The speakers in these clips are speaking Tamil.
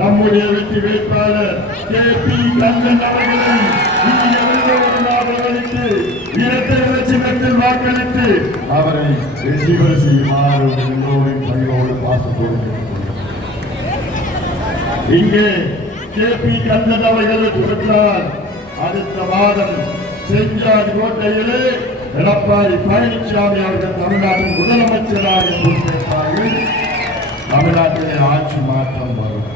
நம்முடைய வெற்றி வேட்பாளர் KP கந்தன் அவர்களை வாக்களித்து இரட்டை சின்னத்தில் வாக்களித்து அவரை வெற்றி பெற செய்யுமாறு எல்லோரின் பணியோடு பாசத்தோடு இங்கே KP கந்தன் அவர்களை கொடுக்கிறார். அடுத்த மாதம் செஞ்சாதி கோட்டையிலே எடப்பாடி பழனிசாமி அவர்கள் தமிழ்நாட்டின் முதலமைச்சராக பொறுப்பேற்பார்கள். தமிழ்நாட்டிலே ஆட்சி மாற்றம் வரும்.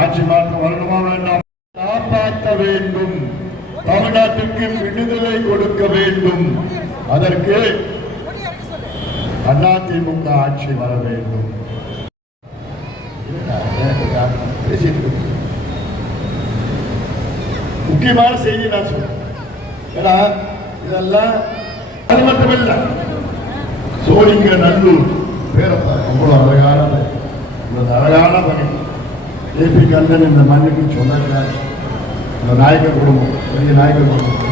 ஆட்சி மாற்றம் வரணுமா வேண்டாம்? காப்பாற்ற வேண்டும். தமிழ்நாட்டுக்கு விடுதலை கொடுக்க வேண்டும். அதற்கு அதிமுக ஆட்சி வர வேண்டும். முக்கியமான செய்தி நான் சொல்றேன். இதெல்லாம் அது மட்டுமில்ல, சோழிங்க நல்லூர் பேரப்பா அவ்வளவு அழகான பணி. KP கந்தன் இந்த மண்ணுக்கு சொன்னார். நாயக்கர் குடும்பம், பெரிய நாயக்கர் குடும்பம்.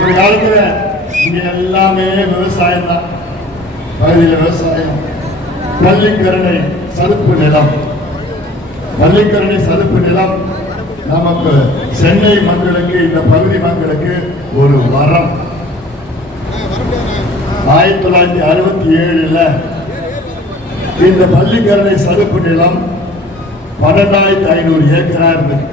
ஒரு காலத்துல இங்க எல்லாமே விவசாயம் தான். பகுதியில் விவசாயம். பள்ளிக்கரணை சதுப்பு நிலம், பள்ளிக்கரணை சதுப்பு நிலம் நமக்கு சென்னை மக்களுக்கு, இந்த பகுதி மக்களுக்கு ஒரு வரம். 1967 இந்த பள்ளிக்கரணை சதுப்பு நிலம் 12,500 ஏக்கரா இருந்தது.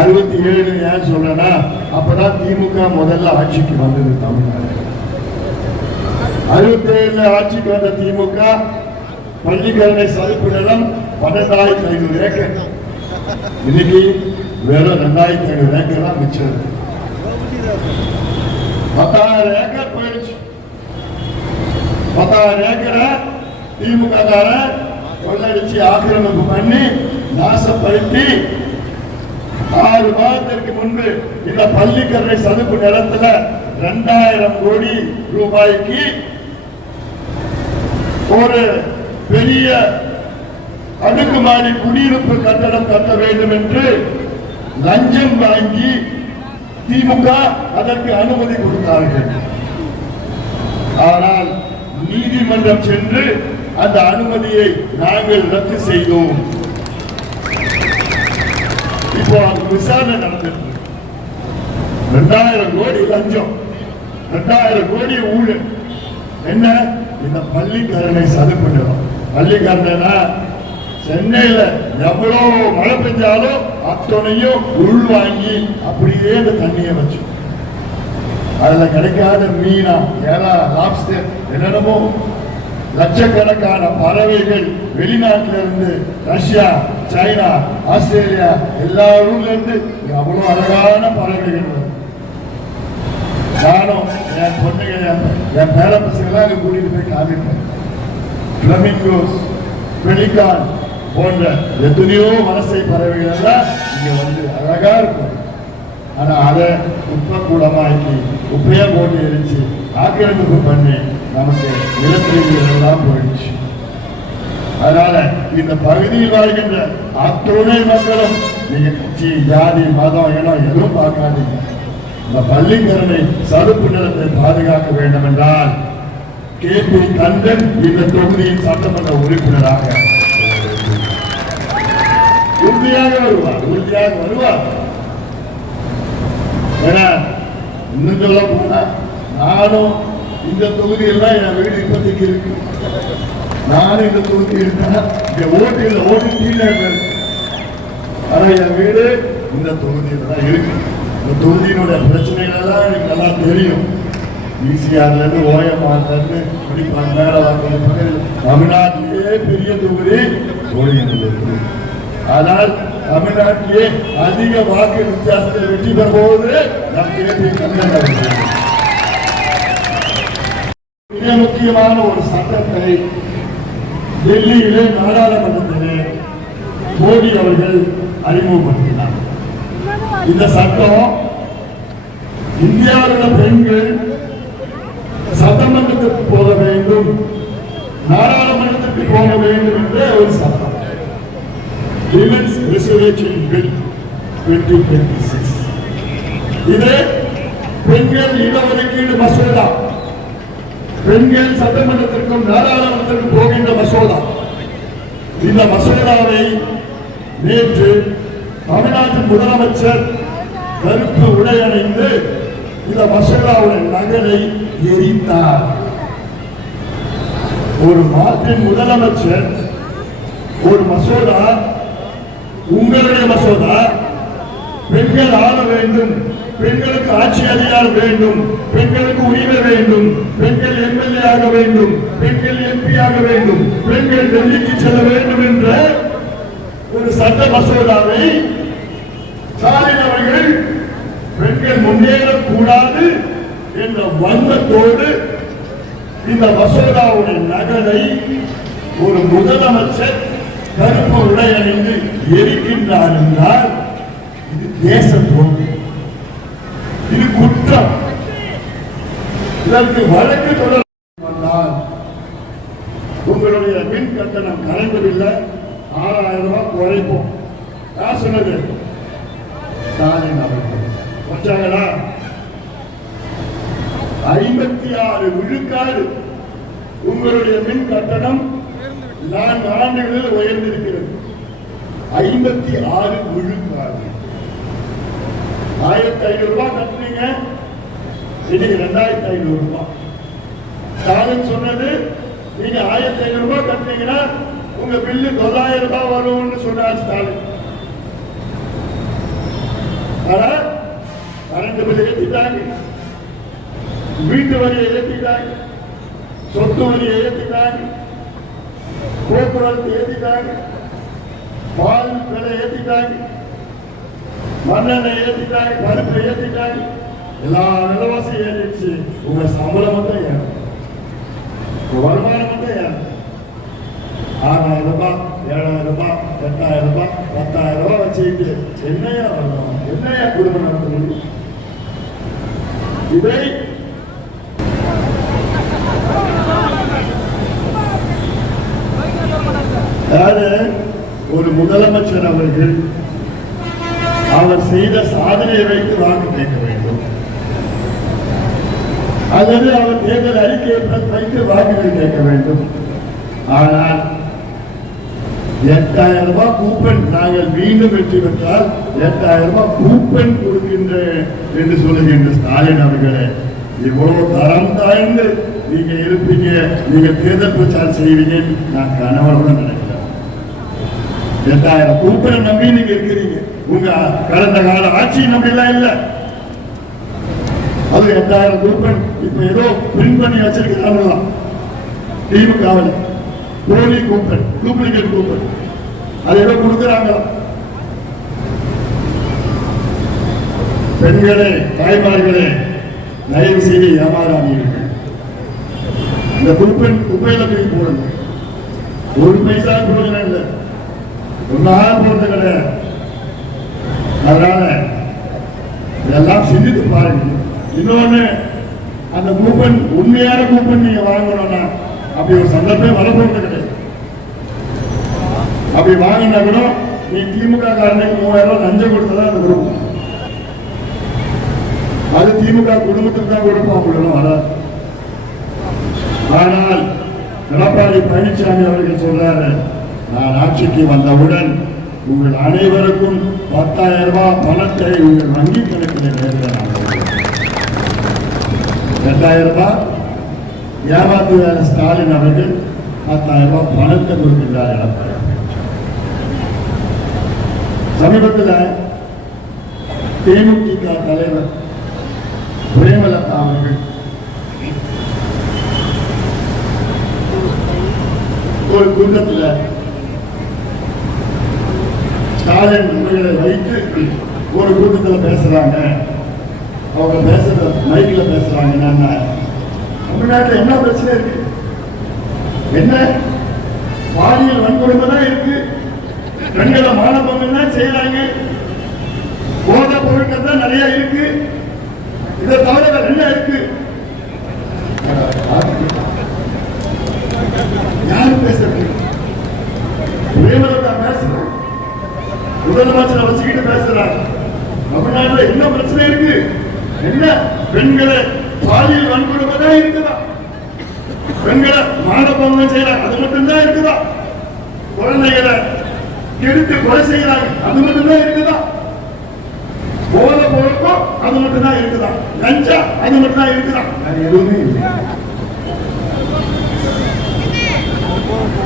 67 ஏன் சொல்றேன்னா, அப்பதான் திமுக முதல்ல ஆட்சிக்கு வந்தது தமிழ்நாடு. 67 ஆட்சிக்கு வந்த திமுக பள்ளிக்கரணை சதுப்பு நிலம் 12,500 ஏக்கர். இன்னைக்கு வெறும் 2,500 ஏக்கர் தான் மிச்சம். 10,000 ஏக்கர் போயிடுச்சு. 10,000 ஏக்கரை திமுக கொள்ளடிச்சு ஆக்கிரமிப்பு பண்ணி நாசப்படுத்தி 6 மாதத்திற்கு முன்பு இந்த பள்ளிக்கரணை சதுப்பு நிலத்துல 2,000 கோடி ரூபாய்க்கு ஒரு பெரிய அடுக்குமாடி குடியிருப்பு கட்டடம் கட்ட வேண்டும் என்று லஞ்சம் வாங்கி திமுக அதற்கு அனுமதி கொடுத்தார்கள். ஆனால் நீதிமன்றம் சென்று அந்த அனுமதியை நாங்கள் ரத்து செய்தோம். இப்போ விசாரணை நடந்தது. 2,000 கோடி லஞ்சம், 2,000 கோடி ஊழல். என்ன? இந்த பள்ளிக்கரணை சதுப்பு நிலம். பள்ளிக்கரணைனா சென்னையில எவ்வளவு மழை பெஞ்சாலும் அத்தனையும் உள்வாங்கி அப்படியே இந்த தண்ணியை வச்சு அதுல கிடைக்காத மீனா, ஏரா, லாப்ஸ்டர், என்னென்னமோ லட்சக்கணக்கான பறவைகள் வெளிநாட்டில இருந்து, ரஷ்யா, சைனா, ஆஸ்திரேலியா, எல்லா ஊர்ல இருந்து அவ்வளவு அழகான பறவைகள். நானும் என் பொண்ணுங்க, என் பேர பசங்களாம் அங்க கூட்டிட்டு போய் காமிப்பேன். பிளமிங்கோஸ், பெலிகான் போன்ற எத்தனையோ வலசை பறவைகள் எல்லாம் இங்க வந்து அழகா இருக்கும். ஆனா அதை குப்பக்கூடமாக்கி குப்பையா போட்டு எரிச்சு ஆக்கிரமிப்பு பண்ணி நமக்கு நிலத்திரிகள் எல்லாம் போயிடுச்சு. அதனால இந்த பகுதியில் வாழ்கின்ற அத்துணை மக்களும் நீங்க கட்சி, ஜாதி, மதம், இனம் எதுவும் பார்க்காதீங்க. இந்த பள்ளிக்கரணை சதுப்பு நிலத்தை பாதுகாக்க வேண்டும் என்றால் KP கந்தன் இந்த தொகுதியின் சட்டமன்ற உறுப்பினராக உறுதியாக வருவார். ஏன்னா இன்னும் சொல்ல போனா நானும் இந்த தொகுதியில் தான் என் வீடு இப்போதைக்கு இருக்கு. நானும் இந்த தொகுதி இருக்கேன். ஓட்டு கீழே இருக்கு. ஆனா என் வீடு இந்த தொகுதியில் தான் இருக்கு. இந்த தொகுதியினுடைய பிரச்சனைகள் எல்லாம் எனக்கு நல்லா தெரியும். ஈசிஆர்ல இருந்து ஓஎம்ஆர்ல இருந்து தமிழ்நாட்டிலேயே பெரிய தொகுதி சோழிங்கநல்லூர். ஆனால் தமிழ்நாட்டிலே அதிக வாக்கு வித்தியாசத்தில் வெற்றி பெறும்போது நம் KP கந்தன் அவர்கள் மிக முக்கியமான ஒரு சட்டத்தை டெல்லியிலே நாடாளுமன்றத்திலே மோடி அவர்கள் அறிமுகப்படுத்தினார். இந்த சட்டம் இந்தியாவில் உள்ள பெண்கள் சட்டமன்றத்திற்கு போக வேண்டும், நாடாளுமன்றத்திற்கு போக வேண்டும் என்ற ஒரு சட்டம். Women's Reservation Bill 2026. இது பெண்கள் இடஒதுக்கீடு மசோதா. பெண்கள் சட்டமன்றத்திற்கும் நாடாளுமன்றத்திற்கும் போகின்ற மசோதா. இந்த மசோதாவை நேற்று தமிழ்நாட்டின் முதலமைச்சர் கருப்பு உடை அணிந்து இந்த மசோதாவுடைய நகலை எரித்தார். ஒரு நாட்டின் முதலமைச்சர் ஒரு மசோதா, உங்களுடைய மசோதா, பெண்கள் ஆள வேண்டும், பெண்களுக்கு ஆட்சி அதிகாரம் வேண்டும், பெண்களுக்கு உரிமை வேண்டும், பெண்கள் எம்எல்ஏ ஆக வேண்டும், பெண்கள் எம்பி ஆக வேண்டும், பெண்கள் டெல்லிக்கு செல்ல வேண்டும் என்ற ஒரு சட்ட மசோதாவை ஸ்டாலின் அவர்கள் பெண்கள் முன்னேறக்கூடாது என்ற வண்ணத்தோடு இந்த மசோதாவுடைய நகலை ஒரு முதலமைச்சர் கருப்பு உடை அணிந்து எரிக்கின்றார் என்றால் இது தேச துரோகம், இது குற்றம். இதற்கு வழக்கு தொடர் வந்தால் உங்களுடைய மின் கட்டணம் கரண்ட் பில்ல 6000 ரூபாய் குறைப்போம். யார் சொன்னது? ஸ்டாலின் அவர்கள். வச்சாங்களா? 56 விழுக்காடு உங்களுடைய மின் கட்டணம் 4 ஆண்டுகளில் உயர்ந்திருக்கிறது. 56 விழுக்காடு. 1500 ரூபாய் கட்டுறீங்க, இன்னைக்கு 2500 ரூபாய். ஸ்டாலின் சொன்னது நீங்க 1500 ரூபாய் கட்டுறீங்கன்னா உங்க பில்லு 900 ரூபாய் வரும்னு சொன்னார் ஸ்டாலின். ஆனா கரண்ட் பில்லு ஏற்றிட்டாங்க, வீட்டு வரியை ஏற்றிட்டாங்க, சொத்து வரியை ஏற்றிட்டாங்க, போக்குவரத்து ஏற்றிட்டாங்க, பால் விலை ஏற்றிட்டாங்க, மண்ணெண்ணெய் ஏற்றிட்டாங்க, பருப்பு ஏற்றிட்டாங்க, எல்லா விலைவாசி ஏறிடுச்சு. உங்க சம்பளம் மட்டும் ஏறும், வருமானம் மட்டும் ஏறும். 6000 ரூபாய், 7000 ரூபாய், 8000 ரூபாய், 10000 ரூபாய் வச்சுக்கிட்டு என்னையா வரணும், என்னையா குடும்பம் நடத்த முடியும்? இதை ஒரு முதலமைச்சர் அவர்கள் அவர் செய்த சாதனையை வைத்து வாக்கு கேட்க வேண்டும், அல்லது அவர் தேர்தல் அறிக்கையை வைத்து வாக்குகள் கேட்க வேண்டும். ஆனால் 8000 ரூபாய் கூப்பன், நாங்கள் மீண்டும் வெற்றி பெற்றால் 8000 ரூபாய் கூப்பன் கொடுக்கின்ற என்று சொல்லுகின்ற ஸ்டாலின் அவர்களே, இவ்வளவு தரம் தாழ்ந்து நீங்க இருப்பீங்க, நீங்க தேர்தல் பிரச்சாரம் செய்வீங்கன்னு நான் கனவுடன் நினைக்கிறேன். 8000 கூப்பனை நம்பி நீங்க இருக்கிறீங்க, உங்க கடந்த கால ஆட்சி நம்பி எல்லாம் இல்ல. அது 8000 கூப்பன் இப்ப ஏதோ பிரிண்ட் பண்ணி வச்சிருக்கிறாங்களா திமுக, போலி கூப்பன், டூப்ளிகேட் கூப்பன், அது ஏதோ கொடுக்கிறாங்களா? பெண்களே, தாய்மார்களே, தயவு செய்து ஏமாறாதீர்கள். இந்த கூப்பன் குப்பையில போய் போடுங்க, 1 பைசா கொடுக்கணும் இல்லை, 1 நாள் போடுறது கிடையாது. அதனால இதெல்லாம் சிந்தித்து பாருங்க. இன்னொன்னு, அந்த கூப்பன் உண்மையான கூப்பன் நீங்க வாங்கணும்னா அப்படி ஒரு சந்தர்ப்பம் வரப்போறது கிடையாது. அப்படி வாங்கினா கூட நீ திமுக காரனுக்கு 3000 ரூபாய் லஞ்சம் கொடுத்ததா அந்த கொடுக்கும். அது திமுக குடும்பத்துக்கு தான் கொடுப்போம், அப்படின்னு வராது. ஆனால் எடப்பாடி பழனிசாமி அவர்கள் சொல்றாரு, நான் ஆட்சிக்கு வந்தவுடன் உங்கள் அனைவருக்கும் 10,000 ரூபாய் பணத்தை உங்கள் வங்கி கணக்கில் நேர்கிறார். 8,000 ரூபாய் ஏமாத்து வேலை ஸ்டாலின் அவர்கள் 10,000 ரூபாய் பணத்தை கொடுக்கின்றார் எடப்பாடி. சமீபத்தில் தேமுதிக தலைவர் பிரேமலதா அவர்கள் ஒரு கூட்டத்தில் ஸ்டாலின் அவர்களை வைத்து ஒரு கூட்டத்தில் பேசுறாங்க. அவங்க பேசுற மைக்கில் பேசுறாங்க. தமிழ்நாட்டில் என்ன பிரச்சனை இருக்கு? என்ன பாலியல் வன்கொடுமை தான் இருக்கு, பெண்களை மானபங்கம் தான் செய்யறாங்க, போதை பொருட்கள் தான் நிறைய இருக்கு, இதை தவிர என்ன இருக்கு? யாரு பேசுறது? பிரேமலதா பேசுறாங்க, முதலமைச்சரை வச்சுக்கிட்டு பேசுறாங்க. தமிழ்நாட்டில் என்ன பிரச்சனை இருக்கு? என்ன பெண்களை பாலியல் வன்கொடுமை தான் இருக்குதா, பெண்களை மானபங்கம் செய்யறாங்க, அது மட்டும்தான் இருக்குதா? குழந்தைகளை எடுத்து கொலை செய்யறாங்க. அது மட்டும்தான் இருக்குதா? போல போறப்போ அது மட்டும்தான் இருக்குதா? லஞ்சா அது மட்டும்தான் இருக்குதா? வேற எதுவுமே இல்லை.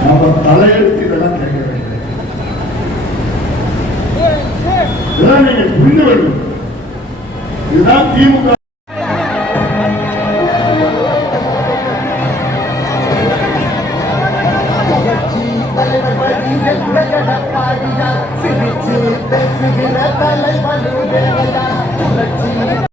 நாம தலையெடுத்து இதெல்லாம் கேட்க வேண்டும். இதெல்லாம் நீங்க புரிந்து கொள்ளும். இதுதான் திமுக. தலைவன்